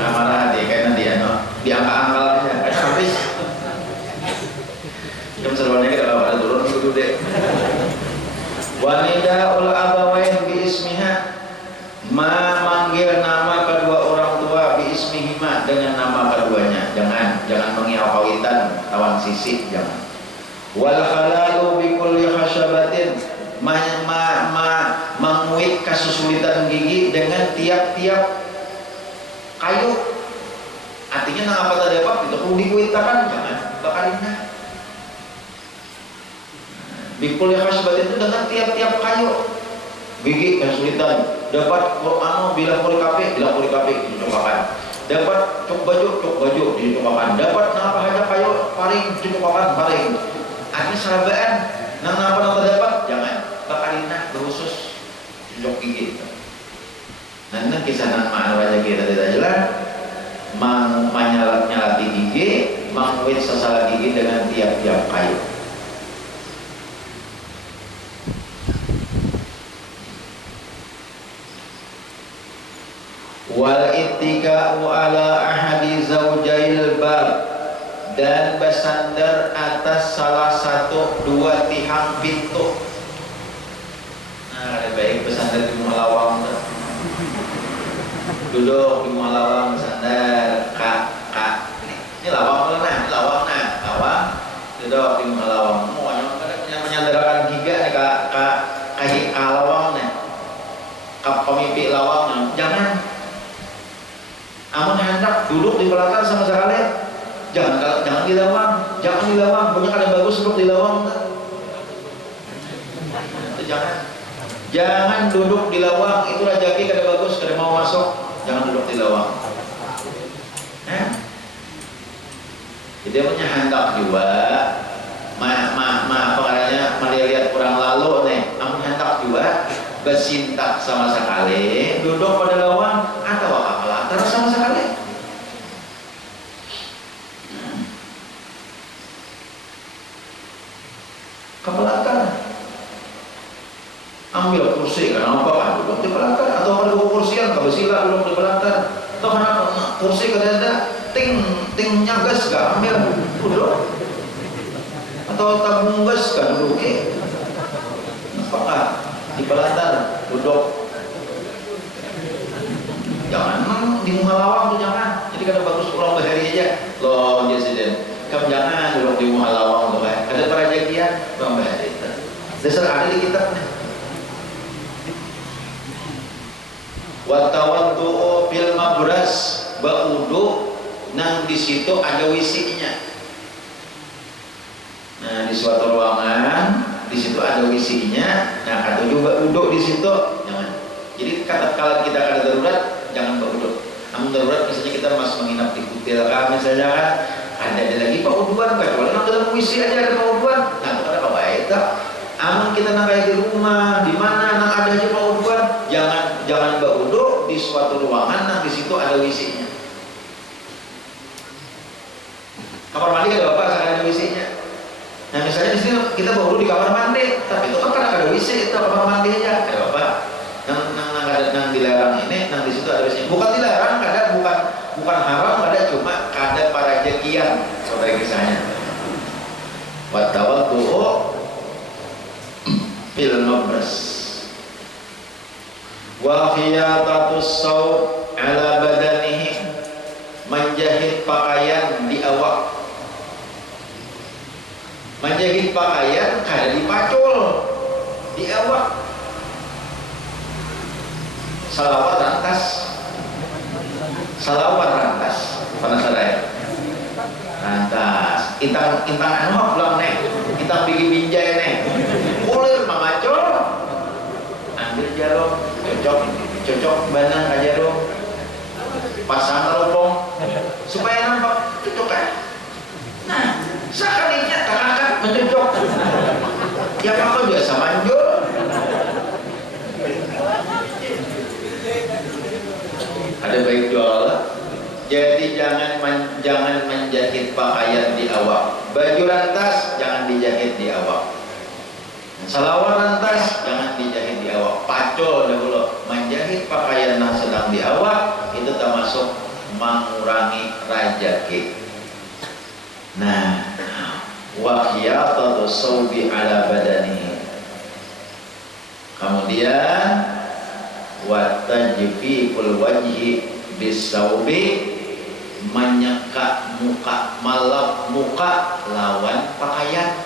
Nah malah dia kayak dia no diangkat-angkat aja kan habis. Jam seruannya kita kalau ada turun dulu deh. Wanidaul abawain bi ismiha, memanggil nama kedua orang tua bi ismihima, dengan nama keduanya. Jangan mengiau kawitan lawan sisi, jangan. Wal halalu bi kulli khasyabatin, menguik kesulitan gigi dengan tiap-tiap kayu. Artinya nang apa tadi apa itu perlu dikuitakan, jangan bakarinnya. Bikul yang khasbat itu dengan tiap-tiap kayu. Gigi kesulitan dapat anu bilang kuri kape dicobakan. Dapat cuk baju dicobakan. Dapat apa aja kayu paring dicobakan paring. Artinya serabaan nang apa dapat jangan bakarinnya khusus cocok gigi. Nanti kisah nang ma'al wajah kita tidak jelas. Menyalati gigi, menguit sesala gigi dengan tiap-tiap kayu. Wal ittika'u ala ahadi zawjail bab, dan bersandar atas salah satu dua tiang pintu. Nah, lebih baik bersandar di muhalawang, duduk di muhalawang bersandar ini lawang duduk di muhalawang. Mau yang menyandarkan giga nih kaki lawang nih, pemimpin lawang jangan. Amun hendak duduk di belakang sama sekali, jangan dilawang, punya kada bagus untuk dilawang. Jangan duduk di lawang, itu rezeki kada bagus, kada mau masuk, jangan duduk di lawang. Jadi punya hendak juga, pengaranya melihat kurang lalu nih, amun hendak juga bersintak sama sekali, duduk pada lawang atau apa terus sama sekali. Ke belakang, ambil kursi karena apa? Duduk di belakang, atau ada kursian kabesila duduk di belakang, atau karena kursi kada ada ting nyagas gak ambil duduk, atau tabung gas gak duduk apakah di belakang duduk. Jangan di muhalawang tuh jangan. Jadi kada bagus pulang bahari aja. Loh Presiden, kamu jangan duduk di muhalawang tuh kan. Ada perajakian pulang bahari. Dasar ada di kitab. Wa tawaddu fil mabras, baudu nang di situ ada wisinya. Nah, di suatu ruangan di situ ada wisinya. Nah, kata juga duduk di situ jangan. Jadi kalau kita ada darurat jangan beruduk. Namun darurat misalnya kita masih menginap di hotel kan misalnya kan ada lagi pauduan kecuali kalau dalam wisi aja ada pauduan. Nah, itu ada apa baik tak? Amun kita nang kayak di rumah di mana nang ada aja pauduan, jangan beruduk di suatu ruangan nang di situ ada wisinya. Kamar mandi ada apa sekarang ada wisinya. Nah, misalnya di sini kita beruduk di kamar mandi, tapi itu kan karena ada wisi itu kamar mandi aja. Ada apa? Nang dilarang ini, nang di situ ada wisinya. Bukan dilarang, bukan haram, ada cuma kada para jekian saudara kisahnya. Wa tawaddu fil mabras wa khiyatatus saub ala badanihi, menjahit pakaian di awak. Menjahit pakaian kada dipacul di awak. Salawat rantas panas sadaya rantas intang anu pulang nih, intang bikin binjai nih ulir mamacol, ambil jarum cocok banang ka jarum, pasang teropong supaya nampak cocok kan. Nah, sekalinya kakak mencocok ya kakak biasa manjur. Ada baik jual. Jadi jangan menjahit pakaian di awak. Baju rantas jangan dijahit di awak. Salawat rantas jangan dijahit di awak. Pacul dahulu. Menjahit pakaian yang sedang di awak itu termasuk mengurangi rajaki. Nah, wa khiyatatu sawbi ala badani. Kemudian wa tajfiqul wajhi bisawbi, menyeka muka, malap muka lawan pakaian.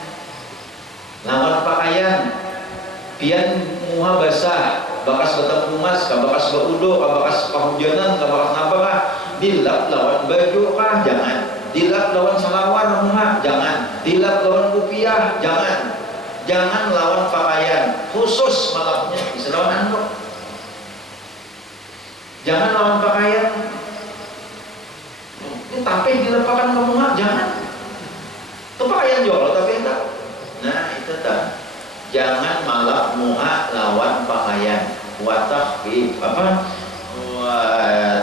pian muha basah bakas batang kumas bakas baudo bakas pahujanan bakas apa kah dilap lawan baju kah jangan dilap lawan salawar muha jangan dilap lawan kupiah jangan lawan pakaian khusus malapnya bisa lawan andok jangan lawan pakaian ini tapi dilepakan ke muha jangan itu pakaian jolo tapi enggak nah itu tak jangan malap muha lawan pakaian watahfi apa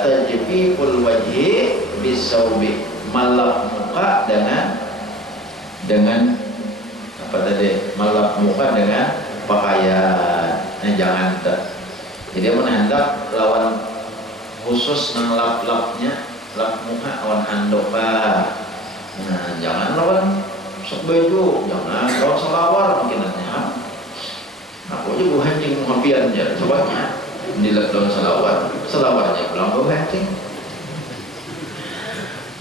tajfiful wajhi bisawbi malap muka dengan apa tadi malap muka dengan pakaian jangan tak jadi hendak lawan khusus nang lap-lapnya lap muka lawan andoka jangan lawan sok baju jangan lawan salawar mungkinnya aku aja buah hancing muhafiannya coba dilap daun selawarnya pulang buah hancing.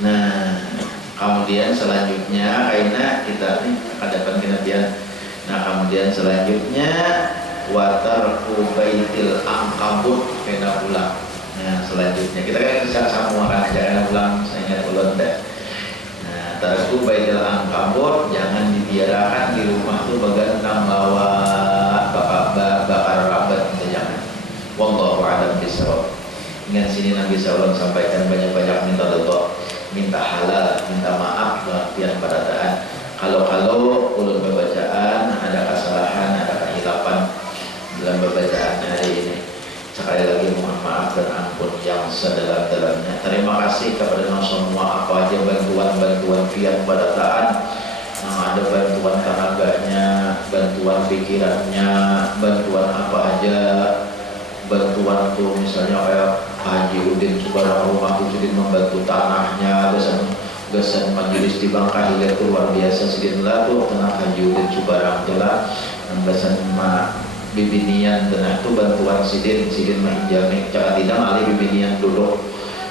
Nah kemudian selanjutnya aina kita nih hadapan kenabian. Nah kemudian selanjutnya watar kubaitil angkabut kena pulang. Nah selanjutnya kita kan bisa semua kan jangan pulang saya ingat ulun deh. Nah tarku baitil angkabut jangan dibiarkan di rumah tuh bagantang bawa bakar rabat jangan. Wallahu a'lam bishawab. Ingat sini Nabi SAW sampaikan banyak-banyak minta doa, minta halal, minta maaf yang pada taat. Kalau ulun bacaan ada kesalahan, ada kehilapan dalam bacaan hari ini. Sekali lagi mohon maaf dan ampun yang sedalam-dalamnya. Terima kasih kepada semua apa aja bantuan-bantuan pian pada taat. Ada bantuan tenaganya, bantuan pikirannya, bantuan apa aja, bantuan tuh misalnya kayak Haji Udin Subarang rumah Udin membantu tanahnya, gasan majelis di Bangka Hilir itu luar biasa sedikit lah tuh tenang Haji Udin Subarang telah gasan bibinian tenang itu bantuan sidin menjamik cara tidak alih bibinian duduk.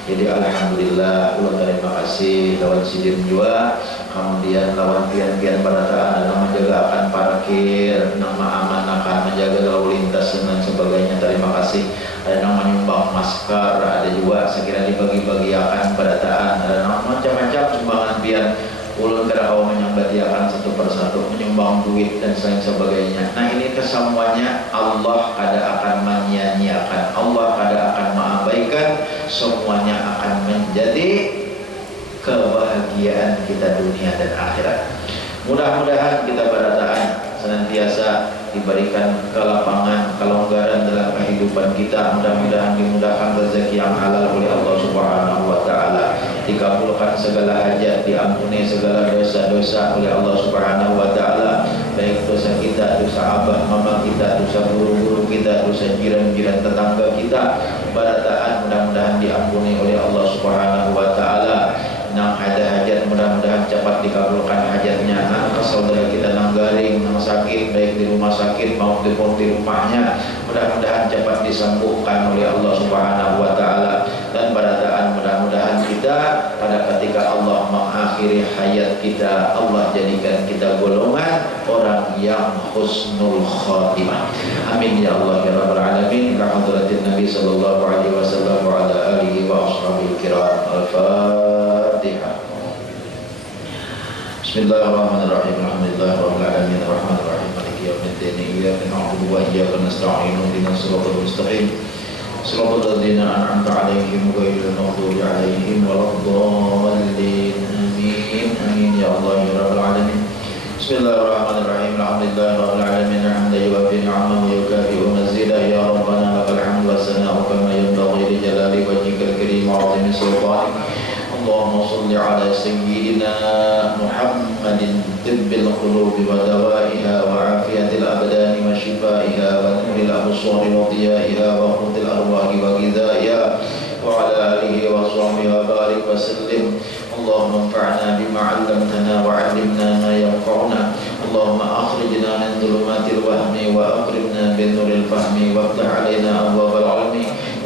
Jadi alhamdulillah ulang terima kasih lawan sidin juga. Kemudian lawan pian-pian barataan dan menjaga akan parkir, nama amanahkan menjaga lalu lintas dan sebagainya. Terima kasih. Ada yang menyumbang masker, ada juga sekira dibagi-bagi akan barataan, ada macam-macam sumbangan pian. Ulun kerakau menyambatiakan satu persatu, menyumbang duit dan sebagainya. Nah ini kesemuanya Allah kada akan menyanyiakan, Allah kada akan mengabaikan, semuanya akan menjadi kebahagiaan kita dunia dan akhirat. Mudah-mudahan kita barataan senantiasa diberikan kelapangan, kelonggaran dalam kehidupan kita. Mudah-mudahan dimudahkan rezeki yang halal oleh Allah Subhanahu wa taala. Dikabulkan segala hajat, diampuni segala dosa-dosa oleh Allah Subhanahu wa taala. Baik dosa kita, dosa abah mama kita, dosa guru-guru kita, dosa jiran-jiran tetangga kita. Barataan mudah-mudahan diampuni oleh Allah Subhanahu wa taala. Nang ada hajat mudah-mudahan cepat dikabulkan hajatnya. Nang saudara kita nang garing, nang sakit baik di rumah sakit maupun di rumahnya, mudah-mudahan cepat disembuhkan oleh Allah Subhanahu wa taala. Dan barataan mudah-mudahan kita pada ketika Allah mengakhiri hayat kita, Allah jadikan kita golongan orang yang husnul khatimah. Amin ya Allah ya rabbal alamin. Ila hadratin Nabi sallallahu alaihi wasallam wa ala alihi wa ashabihi kiram. Al-Fatihah. Bismillahirrahmanirrahim. Alhamdulillahirabbil alamin arrahmanir rahim maliki yaumiddin iyyaka na'budu wa iyyaka nasta'in ihdinas siratal mustaqim صراط الذين أنعمت عليهم غير المغضوب عليهم ولا الضالين آمين آمين يا الله يا رب العالمين بسم الله الرحمن الرحيم الحمد لله رب العالمين حمدا يوافي نعمه ويكافئ مزيدا يا ربنا لك الحمد والثناء كما ينبغي لجلال وجهك الكريم وعظيم سلطانك اللهم صل على سيدنا محمد طب القلوب ودوائها وعافية الأبدان وشفائها ونور الأبصار وضيائها وقوت الأرواح وغذائها وعلى آله وصحبه وبارك وسلم اللهم انفعنا بما علمتنا وعلمنا ما ينفعنا اللهم أخرجنا من ظلمات الوهم وأكرمنا بنور الفهم وافتح علينا أبواب العلم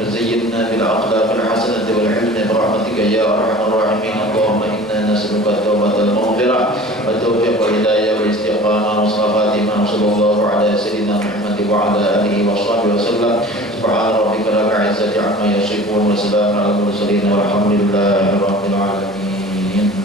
وزينا بالأخلاق الحسنة والعلم برحمتك يا أرحم الراحمين اللهم إنا نسألك التوبة المغفرة والتوفيق والهداية والاستقامة وحسن خاتمة صلى الله على سيدنا محمد وعلى المسلمين